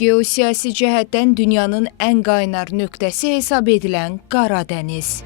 Geosiyasi cəhətdən dünyanın ən qaynar nöqtəsi hesab edilən Qara Dəniz.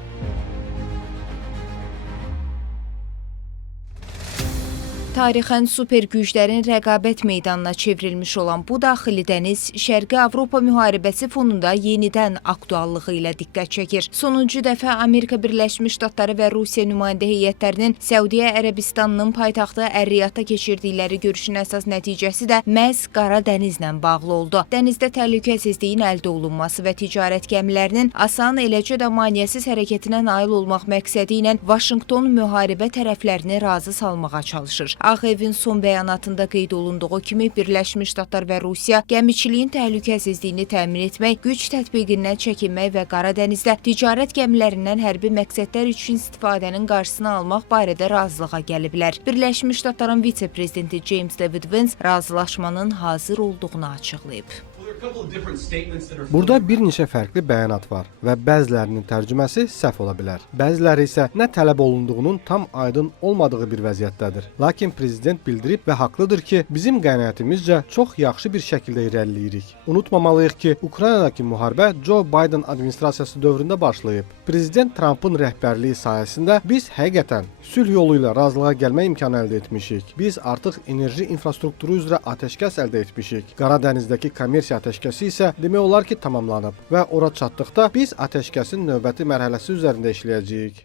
Tarixən super güclərin rəqabət meydanına çevrilmiş olan bu daxili dəniz Şərqi Avropa müharibəsi fonunda yenidən aktuallığı ilə diqqət çəkir. Sonuncu dəfə Amerika Birləşmiş Ştatları və Rusiya nümayəndə heyətlərinin Səudiyyə Ərəbistanının paytaxtı Ər-Riyadda keçirdikləri görüşün əsas nəticəsi də məhz Qara Dənizlə bağlı oldu. Dənizdə təhlükəsizliyin əldə olunması və ticarət gəmilərinin asan, eləcə də maneəsiz hərəkətinə nail olmaq məqsədi ilə Vaşinqton müharibə tərəflərini razı salmağa çalışır. Ağ Evin son bəyanatında qeyd olunduğu kimi Birləşmiş Ştatlar və Rusiya gəmiçiliyin təhlükəsizliyini təmin etmək, güc tətbiqindən çəkinmək və Qara Dənizdə ticarət gəmilərindən hərbi məqsədlər üçün istifadənin qarşısını almaq barədə razılığa gəliblər. Birləşmiş Ştatların vitse-prezidenti James David Vance razılaşmanın hazır olduğunu açıqlayıb. Burada bir neçə fərqli bəyanat var və bəzilərinin tərcüməsi səhv ola bilər. Bəziləri isə nə tələb olunduğunun tam aydın olmadığı bir vəziyyətdədir. Lakin prezident bildirib və haqlıdır ki, bizim qənaətimizcə çox yaxşı bir şəkildə irəliləyirik. Unutmamalıyıq ki, Ukraynadakı müharibə Joe Biden administrasiyası dövründə başlayıb. Prezident Trump'ın rəhbərliyi sayəsində biz həqiqətən sülh yolu ilə razılığa gəlmə imkanı əldə etmişik. Biz artıq enerji infrastrukturu üzrə atəşkəs əldə etmişik. Qara Dənizdəki kommersiya atəşkəsi isə demək olar ki, tamamlanıb və ora çatdıqda biz atəşkəsin növbəti mərhələsi üzərində işləyəcəyik.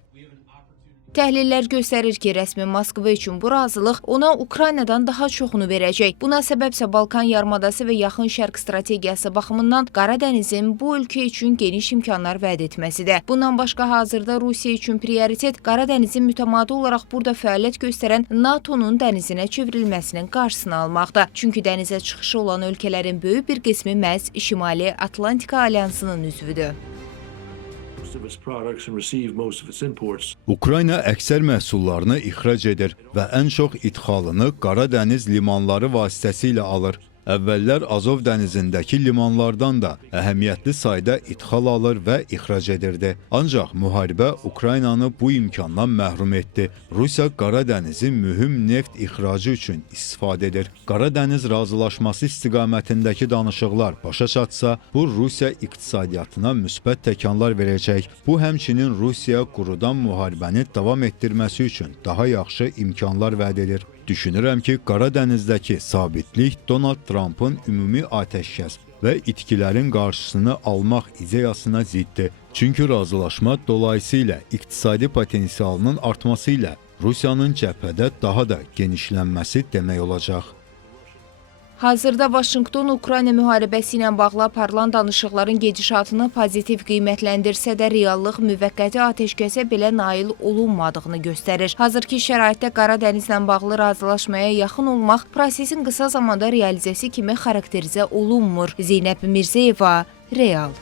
Təhlillər göstərir ki, rəsmi Moskva üçün bu razılıq ona Ukraynadan daha çoxunu verəcək. Buna səbəbsə Balkan yarımadası və yaxın şərq strategiyası baxımından Qara Dənizin bu ölkə üçün geniş imkanlar vəd etməsidir. Bundan başqa hazırda Rusiya üçün prioritet Qara Dənizin mütəmadi olaraq burada fəaliyyət göstərən NATO'nun dənizinə çevrilməsinin qarşısını almaqda. Çünki dənizə çıxışı olan ölkələrin böyük bir qismi məhz Şimali Atlantika Alyansının üzvüdür. Ukrayna əksər məhsullarını ixrac edir və ən çox idxalını Qara Dəniz limanları vasitəsilə alır. Əvvəllər Azov dənizindəki limanlardan da əhəmiyyətli sayda idxal alır və ixrac edirdi. Ancaq müharibə Ukraynanı bu imkandan məhrum etdi. Rusiya Qara Dənizi mühüm neft ixracı üçün istifadə edir. Qara Dəniz razılaşması istiqamətindəki danışıqlar başa çatsa, bu Rusiya iqtisadiyyatına müsbət təkanlar verəcək. Bu həmçinin Rusiya qurudan müharibəni davam etdirməsi üçün daha yaxşı imkanlar vəd edir. Düşünürəm ki, Qara Dənizdəki sabitlik Donald Trump'ın ümumi atəşkəs və itkilərin qarşısını almaq ideyasına ziddir. Çünki razılaşma dolayısıyla iqtisadi potensialının artması ilə Rusiyanın cəbhədə daha da genişlənməsi demək olacaq. Hazırda Vaşinqton Ukrayna müharibəsi ilə bağlı aparılan danışıqların gedişatını pozitiv qiymətləndirsə də reallıq müvəqqəti atəşkəsə belə nail olunmadığını göstərir. Hazırki şəraitdə Qara Dənizlə bağlı razılaşmaya yaxın olmaq prosesin qısa zamanda realizəsi kimi xarakterizə olunmur. Zeynəb Mirzəyeva, Real.